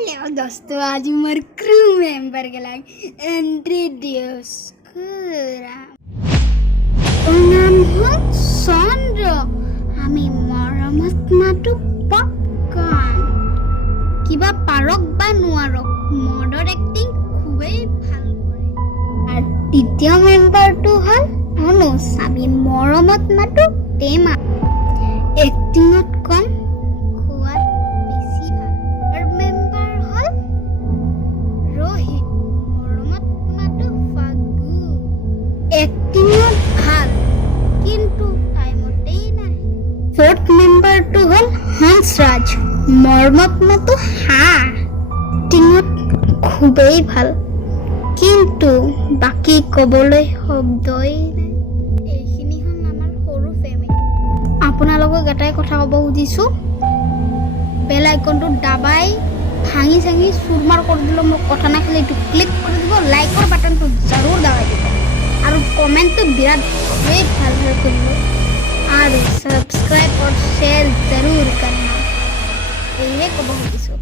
Hello दोस्तों, आज मोर crew member के लाग इंट्रोड्यूस करा नाम हो चंद्र। আমি মৰমত মাতো পপকৰ্ণ। কিবা পাৰক বা নোৱাৰক মডৰ এক্টিং খুবেই ভাল কৰে। আৰু তৃতীয় মেম্বাৰটো হ'ল অনুজ। আমি মৰমত মাতো টেমা। এক্টিঙত কম, খোৱাত বেছি ভাল। আৰু মেম্বাৰ হ'ল ৰোহিত। মৰমত মাতো ফাগু। এক্টিঙত ভাল কিন্তু টাইমতেই নাই। ফোৰ্থ মেম্বাৰটো হ'ল হংসৰাজ। মৰমত মাতো হাঁহ। এক্টিঙত খুবেই ভাল কিন্তু বাকী ক'বলৈ শব্দই নাই। এইখিনি হ'ল আমাৰ সৰু ফেমিলি। আপোনালোকক এটাই কথা ক'ব খুজিছোঁ, বেল আইকনটো দাবাই ভাঙি চাঙি চুৰমাৰ কৰি দিলেও মোৰ কথা নাই, খালি এইটো ক্লিক কৰি দিব, লাইকৰ বাটনটো জৰুৰ দাবাই দিব আৰু কমেণ্টটো বিৰাট খুবেই ভাল কৰিব আৰু ছাবস্ক্ৰাইব আৰু শ্বেয়াৰ জৰুৰ কৰনা। এয়ে ক'ব খুজিছোঁ।